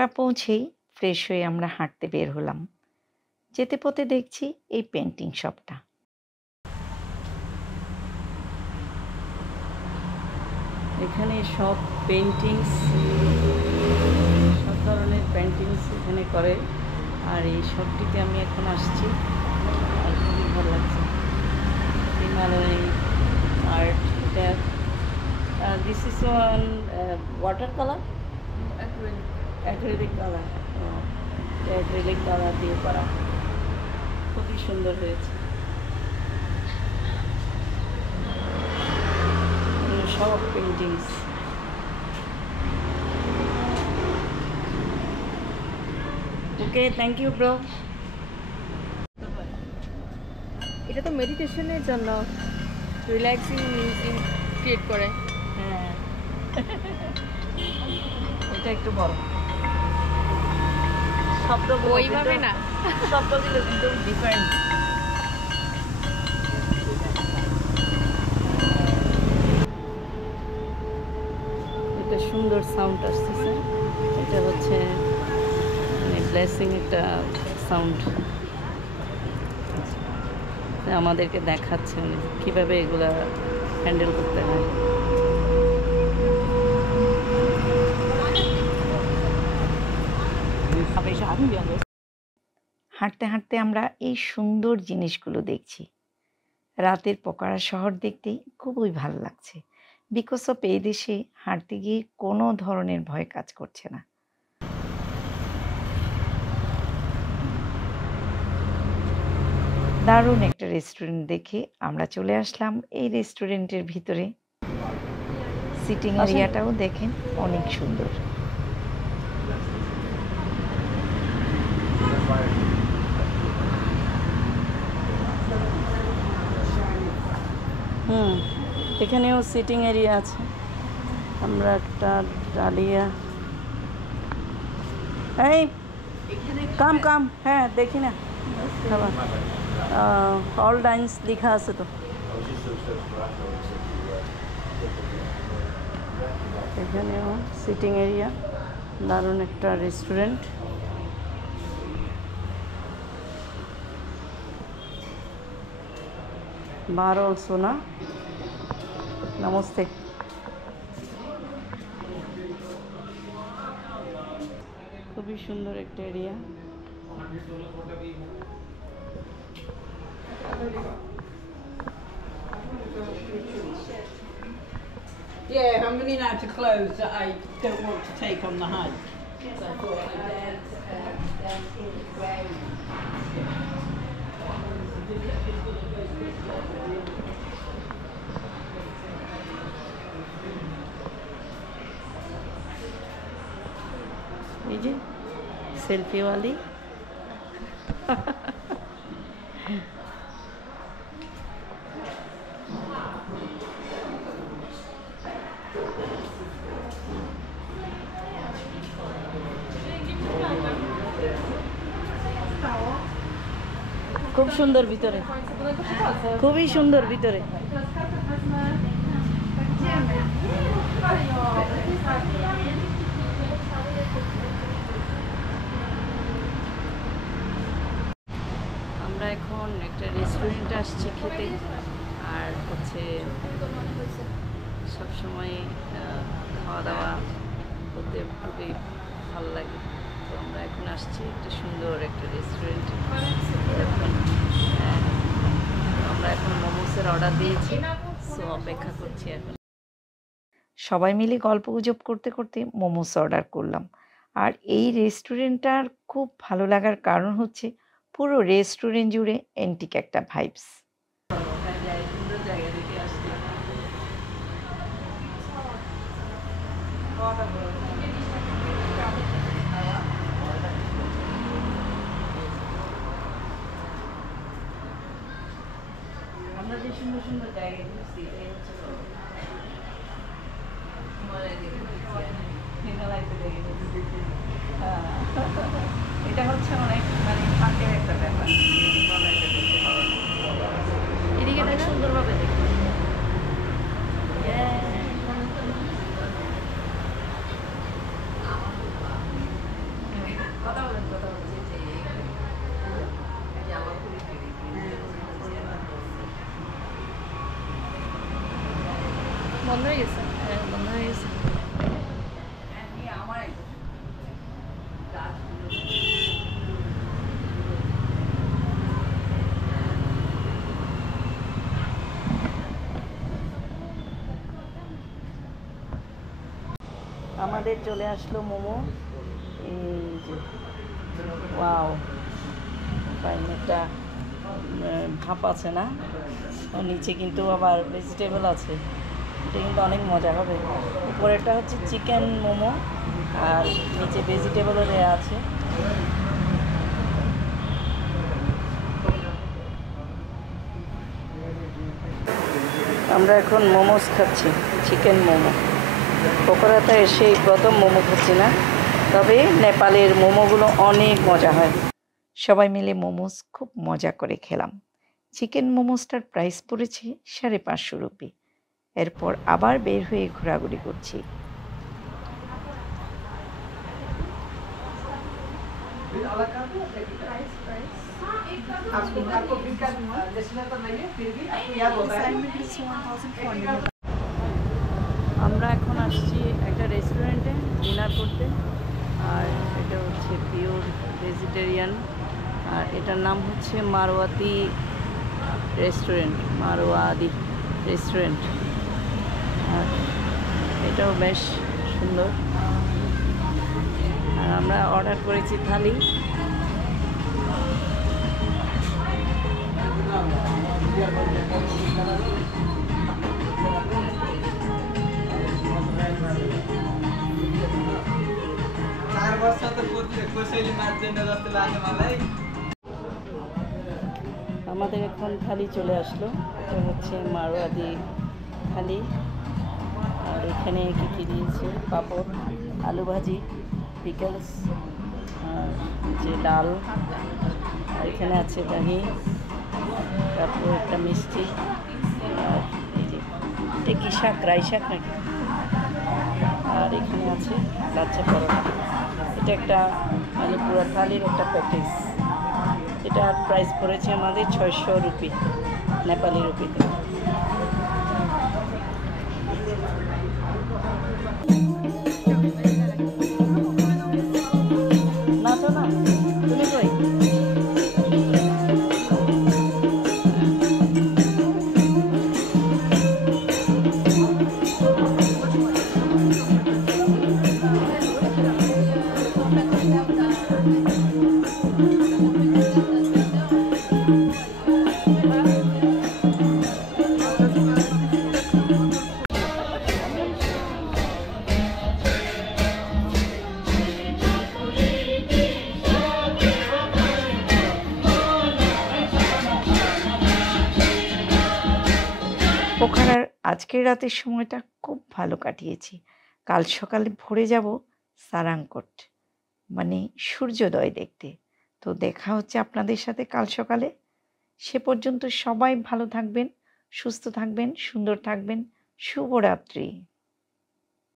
আমরা পৌঁছেই ফ্রেশ হয়ে আমরা হাঁটতে বের হলাম। যেতে পথে দেখছি এই পেন্টিং শপটা। এখানে সব পেন্টিংস, সব ধরনের পেন্টিংস এখানে করে। আর এই শপটিতে আমি এখন আসছি, আর খুবই ভালো লাগছে। হিমালয় আর্ট, এটা this is one water colour, acrylic colour, acrylic colour দিয়ে করা, খুবই সুন্দর হয়েছে। সব paintings. Okay, thank you bro. এটা তো মেডিটেশনের জন্য রিল্যাক্সিং মিউজিক ক্রিয়েট করে। হ্যাঁ, এটা একটু বড়, শব্দগুলো ওইভাবে না, শব্দগুলো কিন্তু ডিফারেন্ট। এটা সুন্দর সাউন্ড আসতেছে, এটা হচ্ছে মানে ব্লেসিং একটা সাউন্ড আমাদেরকে দেখাচ্ছে কীভাবে এগুলা হ্যান্ডেল করতে হয়। হাঁটতে হাঁটতে আমরা এই সুন্দর জিনিসগুলো দেখছি। রাতের পোকারা শহর দেখতেই খুবই ভালো লাগছে। বিকজ অফ এই দেশে হাঁটতে গিয়ে কোনো ধরনের ভয় কাজ করছে না। দারুণ একটা রেস্টুরেন্ট দেখে আমরা চলে আসলাম এই রেস্টুরেন্টের ভিতরে। সিটিং এরিয়াটাও দেখেন অনেক সুন্দর। এখানেও সিটিং এরিয়া আছে। আমরা একটা ডালিয়া, এই কাম কাম, হ্যাঁ দেখি না, অল ডাইন্স লেখা আছে তো। এখানেও সিটিং এরিয়া, দারুণ একটা রেস্টুরেন্ট। বার অলসো না, নমস্তে। খুবই সুন্দর একটা area. Yeah, I'm running out of clothes that I don't want to take on the hike. So I thought এই যে সেলফিওয়ালি। খুব সুন্দর ভিতরে, খুবই সুন্দর ভিতরে। আমরা এখন একটা রেস্টুরেন্টে আসছি খেতে, আর হচ্ছে সবসময় খাওয়া দাওয়া করতে খুবই ভালো লাগে। তো আমরা এখন আসছি একটা সুন্দর একটা রেস্টুরেন্টে। এখন আমরা এখন মোমোসের অর্ডার দিয়েছি, সো অপেক্ষা করছি এখন। সবাই মিলে গল্পগুজব করতে করতে মোমোস অর্ডার করলাম। আর এই রেস্টুরেন্টটার খুব ভালো লাগার কারণ হচ্ছে পুরো রেস্টুরেন্ট জুড়ে এন্টিক একটা ভাইবস। আমরা যে সুন্দর সুন্দর জায়গায় ঘুরছি, এটা হচ্ছে অনেক মানে ফাঁকের একটা ব্যাপার। এদিকে অনেক সুন্দরভাবে দেখি। হয়ে গেছে। হ্যাঁ, বন্ধ হয়ে গেছে। আমাদের চলে আসলো মোমো। এই যে ওয়াও, একটা ভাপ আছে না, আর নিচে কিন্তু আবার ভেজিটেবল আছে। এটা কিন্তু অনেক মজা হবে। উপরেরটা হচ্ছে চিকেন মোমো আর নিচে ভেজিটেবলও দেওয়া আছে। আমরা এখন মোমোস খাচ্ছি, চিকেন মোমো। পোকরাতে এসে প্রথম মোমো খাচ্ছি না, তবে নেপালের মোমোগুলো অনেক মজা হয়। সবাই মিলে মোমোস খুব মজা করে খেলাম। চিকেন মোমোসটার প্রাইস পড়েছে 550 রুপি। এরপর আবার বের হয়ে ঘোরাঘুরি করছি। আমরা এখন আসছি একটা রেস্টুরেন্টে ডিনার করতে, আর এটা হচ্ছে পিওর ভেজিটেরিয়ান, আর এটার নাম হচ্ছে মারওয়াতি রেস্টুরেন্ট, মারওয়াদি রেস্টুরেন্ট। আর এটাও বেশ সুন্দর। আর আমরা অর্ডার করেছি থালি। আমাদের এখন থালি চলে আসলো। এটা হচ্ছে মারওয়াদি থালি। আর এখানে কী কী দিয়েছে, পাঁপড়, আলু ভাজি, পিকলস, আর যে ডাল, আর এখানে আছে দাহি, তারপর একটা মিষ্টি, আর এই যে এটা কি শাক, রাই শাক নাকি, আর এখানে আছে লাচ্ছা পরোটা। এটা একটা মানে পুরো থালির একটা প্যাকেজ। এটার প্রাইস পড়েছে আমাদের 600 রুপি, নেপালি রুপিতে। না তো না, তুমি কই? পোখারার আজকের রাতের সময়টা খুব ভালো কাটিয়েছি। কাল সকালে ভোরে যাব সারাংকোট, মানে সূর্যোদয় দেখতে। তো দেখা হচ্ছে আপনাদের সাথে কাল সকালে। সে পর্যন্ত সবাই ভালো থাকবেন, সুস্থ থাকবেন, সুন্দর থাকবেন। শুভরাত্রি।